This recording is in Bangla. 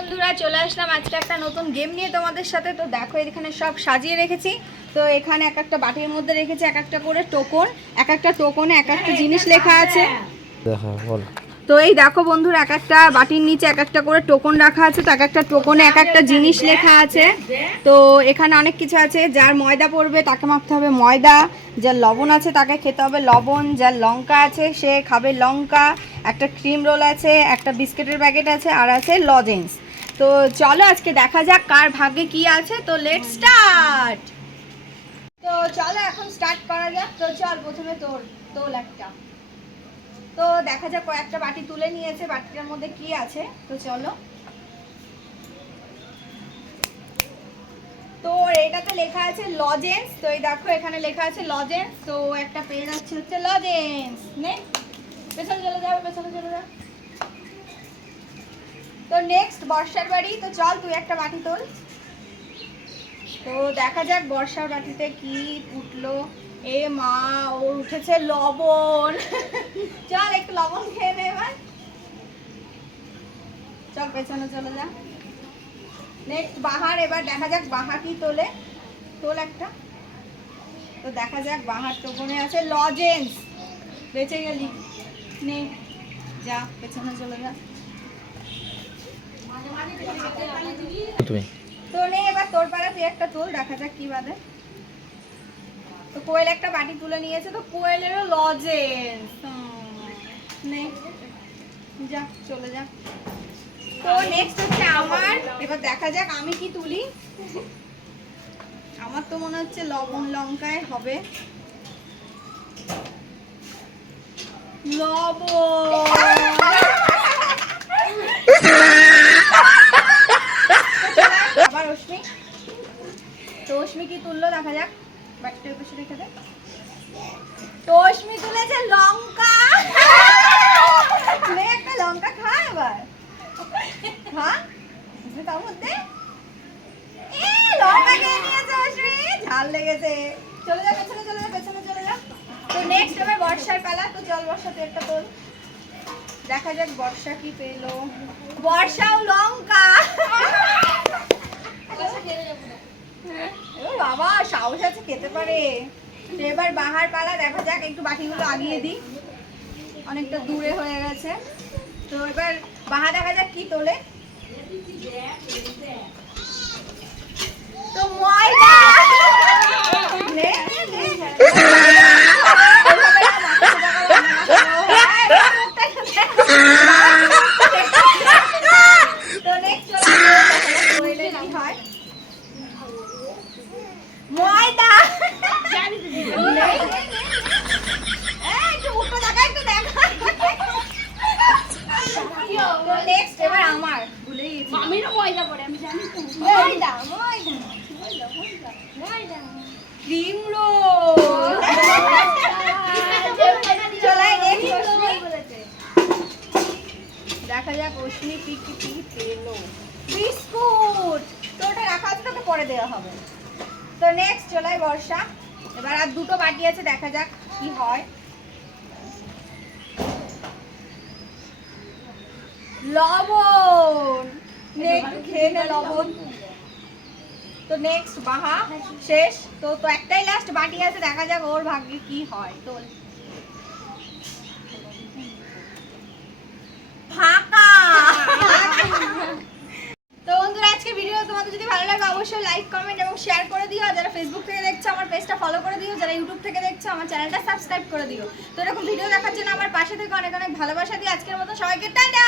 আজকে একটা নতুন গেম নিয়ে তোমাদের সাথে। তো দেখো এখানে সব সাজিয়ে রেখেছি। তো এখানে এক একটা বাটির মধ্যে রেখেছি এক একটা করে টোকন এক একটা টোকনে এক একটা জিনিস লেখা আছে। তো এই দেখো বন্ধুরা এক একটা বাটির নিচে এক একটা করে টোকন রাখা আছে। তো এক একটা টোকনে এক একটা জিনিস লেখা আছে। তো এখানে অনেক কিছু আছে। যার ময়দা পড়বে তাকে মাখতে হবে ময়দা। যার লবণ আছে তাকে খেতে হবে লবণ। যার লঙ্কা আছে সে খাবে লঙ্কা। একটা ক্রিম রোল আছে একটা বিস্কিটের প্যাকেট আছে আর আছে লজেন্স তো চলো আজকে দেখা যাক কার ভাগ্যে কি আছে। তো লেট স্টার্ট তো চলো এখন স্টার্ট করা যাক। তো চল প্রথমে তোর, তোল একটা। তো দেখা যাক কয়েকটা বাটি তুলে নিয়েছে। বাটিটার মধ্যে কি আছে? তো চলো। তো এটাতে লেখা আছে লজেন্স তো এই দেখো, এখানে লেখা আছে লজেন্স তো একটা পেয়ে যাচ্ছে হচ্ছে লজেন্স নে। পেছনে চলে যাবে পেছনে চলে যাবে তো নেক্সট বর্ষার বাড়ি, তো চল তুই একটা বাটি তোল। তো দেখা যাক বর্ষার বাটিতে কি উঠল এ মা, ও উঠেছে লবণ। চল একটু লবণ খেয়ে নে এবার। চল পেছনে চলে যা। নেক্সট বাহার, এবার দেখা যাক বাহা কি তোলে। তোল একটা। তো দেখা যাক বাহার টোকনে আছে। লজেন্স বেঁচে গেলি। নে, যা, পেছনে চলে যা। তুমি? তো নে, এবার তোর পাড়া তুই একটা তোল, দেখা যাক কি বাদে তো কোয়েল একটা বাটি তুলে নিয়েছে, তো কোয়েলেরও লজেন্স নে। যা, চলে যা। তো নেক্সট হচ্ছে আমার। এবার দেখা যাক আমি কি তুলি। আমার তো মনে হচ্ছে লবণ লঙ্কায় হবে। লবণ আবার অশ্মি তো কি তুললো, দেখা যাক। বাটিটার পাশে রেখে দে। তো তুলেছে লঙ্কা। নে একটা লঙ্কা খা এবার। খা। তার মধ্যে লঙ্কা খেয়ে নিয়েছে অশ্মি ঝাল লেগেছে। চলে যা, পেছনে চলে যা, পেছনে চলে যা। তো নেক্সট এবার বর্ষার পালা। তো চল বর্ষা তুই একটা তোল। দেখা যাক বর্ষা কি পেল। বর্ষাও লঙ্কা। বাবা, সাহস আছে খেতে পারে। এবার বাহার পালা, দেখা যাক, একটু বাকিগুলো আগিয়ে দিই। অনেকটা দূরে হয়ে গেছে। তো এবার বাহা দেখা যাক কি তোলে তো ময়দা নে, নে, নে। ওভাবে না, মাথা সোজা করো, মাথা সোজা করো। তো next চলো, দেখা যাক কোয়েলের কি হয় ময়দা নেই, নেই, নেই। এই, একটু উল্টো দেখা, একটু দেখা। তো next এবার আমার ভুলেই গেছি। আমিরও ময়দা পড়ে আমি জানি তো ময়দা, ময়দা, ময়দা, ময়দা, ময়দা। Cream roll. দেখা যাক অশ্মি কি কি পেল বিস্কুট তো ওটা রাখা আছে তোকে পরে দেওয়া হবে তো নেক্সট চলাই বর্ষা এবার আর দুটো বাটি আছে দেখা যাক কি হয় লবণ নে, খেয়ে লবণ তো নেক্সট বাহা, শেষ। তো তো একটাই লাস্ট বাটি আছে, দেখা যাক ওর ভাগ্যে কি হয়। তোল ফাঁকা। তো বন্ধুরা আজকে ভিডিও তোমাদের যদি ভালো লাগে, অবশ্যই লাইক কমেন্ট এবং শেয়ার করে দিও। যারা ফেসবুক থেকে দেখছ, আমার পেজটা ফলো করে দিও। যারা ইউটিউব থেকে দেখছ, আমার চ্যানেলটা সাবস্ক্রাইব করে দিও। তো এরকম ভিডিও দেখার জন্য আমার পাশে থেকে অনেক অনেক ভালোবাসা দিই আজকের মতো সবাইকে টাটা!